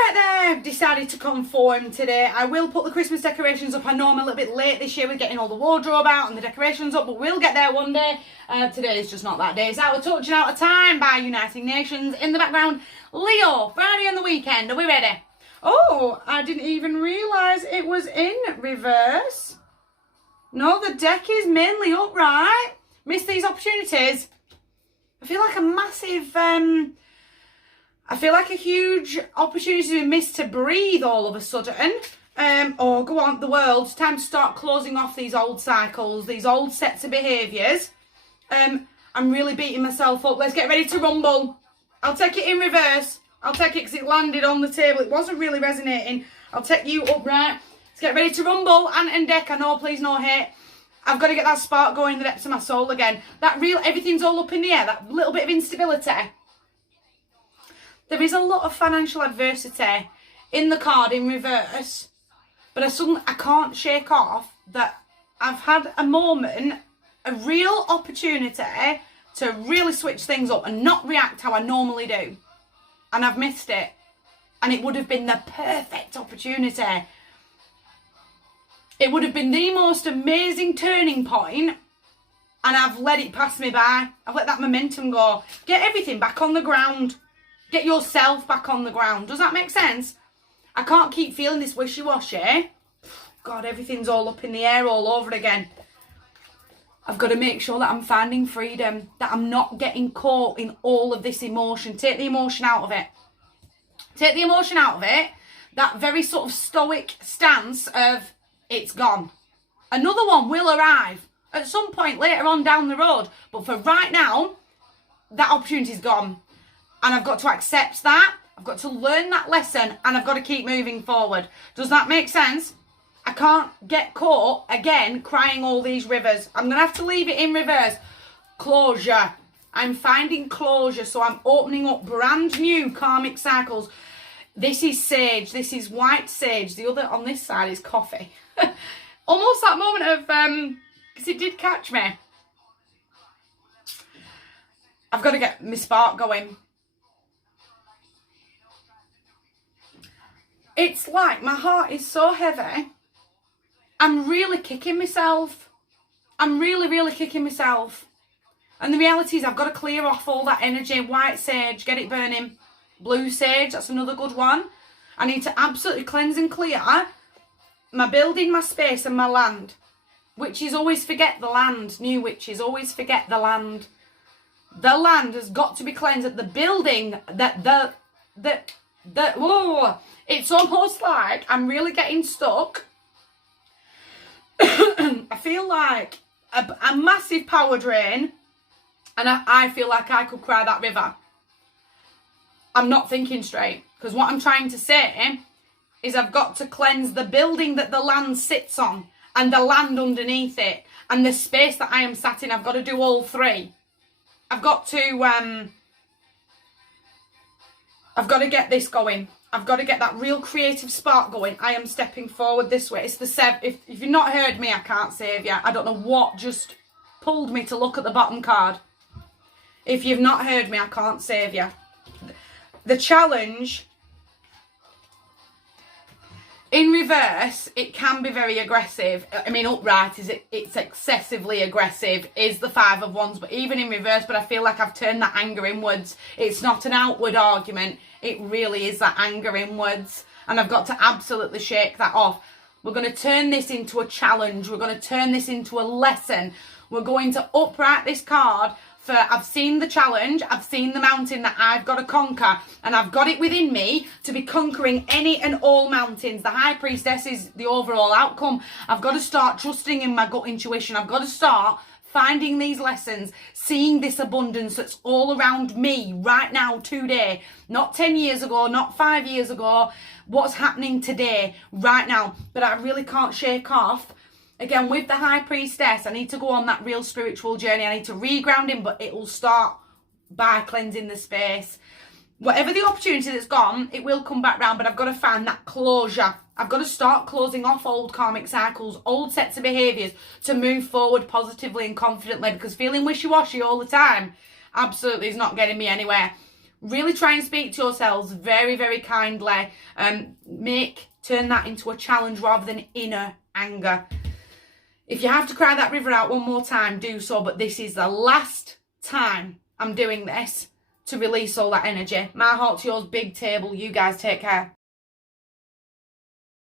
Right there, decided to conform today. I will put the Christmas decorations up. I know I'm a little bit late this year with getting all the wardrobe out and the decorations up, but we'll get there one day. Today is just not that day. It's Out of Touch and Out of Time by Uniting Nations. In the background, Leo, Friday on the weekend. Are we ready? Oh, I didn't even realise it was in reverse. No, the deck is mainly upright. Missed these opportunities. I feel like a massive... I feel like a huge opportunity to be missed to breathe all of a sudden. Oh, go on, the world. It's time to start closing off these old cycles, these old sets of behaviours. I'm really beating myself up. Let's get ready to rumble. I'll take it in reverse. I'll take it because it landed on the table. It wasn't really resonating. I'll take you upright. Let's get ready to rumble. Ant and Deck, I know, please no hate. I've got to get that spark going in the depths of my soul again. That real, everything's all up in the air. That little bit of instability. There is a lot of financial adversity in the card in reverse, but I can't shake off that I've had a moment, a real opportunity to really switch things up and not react how I normally do. And I've missed it. And it would have been the perfect opportunity. It would have been the most amazing turning point, and I've let it pass me by. I've let that momentum go. Get everything back on the ground. Get yourself back on the ground. Does that make sense? I can't keep feeling this wishy-washy. God, everything's all up in the air all over again. I've got to make sure that I'm finding freedom, that I'm not getting caught in all of this emotion. Take the emotion out of it. Take the emotion out of it. That very sort of stoic stance of, it's gone. Another one will arrive at some point later on down the road. But for right now, that opportunity's gone. And I've got to accept that. I've got to learn that lesson. And I've got to keep moving forward. Does that make sense? I can't get caught, again, crying all these rivers. I'm going to have to leave it in reverse. Closure. I'm finding closure. So I'm opening up brand new karmic cycles. This is sage. This is white sage. The other on this side is coffee. Almost that moment of... because it did catch me. I've got to get my spark going. It's like my heart is so heavy. I'm really kicking myself. I'm really kicking myself. And the reality is I've got to clear off all that energy. White sage, get it burning. Blue sage, that's another good one. I need to absolutely cleanse and clear my building, my space and my land. Witches always forget the land. New witches always forget the land. The land has got to be cleansed. The building, whoa. It's almost like I'm really getting stuck. I feel like a massive power drain, and I feel like I could cry that river. I'm not thinking straight, because what I'm trying to say is I've got to cleanse the building that the land sits on, and the land underneath it, and the space that I am sat in. I've got to do all three. I've got to get this going. I've got to get that real creative spark going. I am stepping forward this way. It's the if you've not heard me, I can't save you. I don't know what just pulled me to look at the bottom card. If you've not heard me, I can't save you. The challenge in reverse, it can be very aggressive. I mean, upright it's excessively aggressive is the Five of Wands, but even in reverse, but I feel like I've turned that anger inwards. It's not an outward argument. It really is that anger inwards. And I've got to absolutely shake that off. We're going to turn this into a challenge. We're going to turn this into a lesson. We're going to upright this card for I've seen the challenge. I've seen the mountain that I've got to conquer. And I've got it within me to be conquering any and all mountains. The High Priestess is the overall outcome. I've got to start trusting in my gut intuition. I've got to start finding these lessons, seeing this abundance that's all around me right now, today, not 10 years ago, not 5 years ago, what's happening today, right now. But I really can't shake off. Again, with the High Priestess, I need to go on that real spiritual journey. I need to reground him, but it will start by cleansing the space. Whatever the opportunity that's gone, it will come back round, but I've got to find that closure. I've got to start closing off old karmic cycles, old sets of behaviours to move forward positively and confidently, because feeling wishy-washy all the time absolutely is not getting me anywhere. Really try and speak to yourselves very, very kindly. Turn that into a challenge rather than inner anger. If you have to cry that river out one more time, do so. But this is the last time I'm doing this to release all that energy. My heart to yours, big table. You guys take care.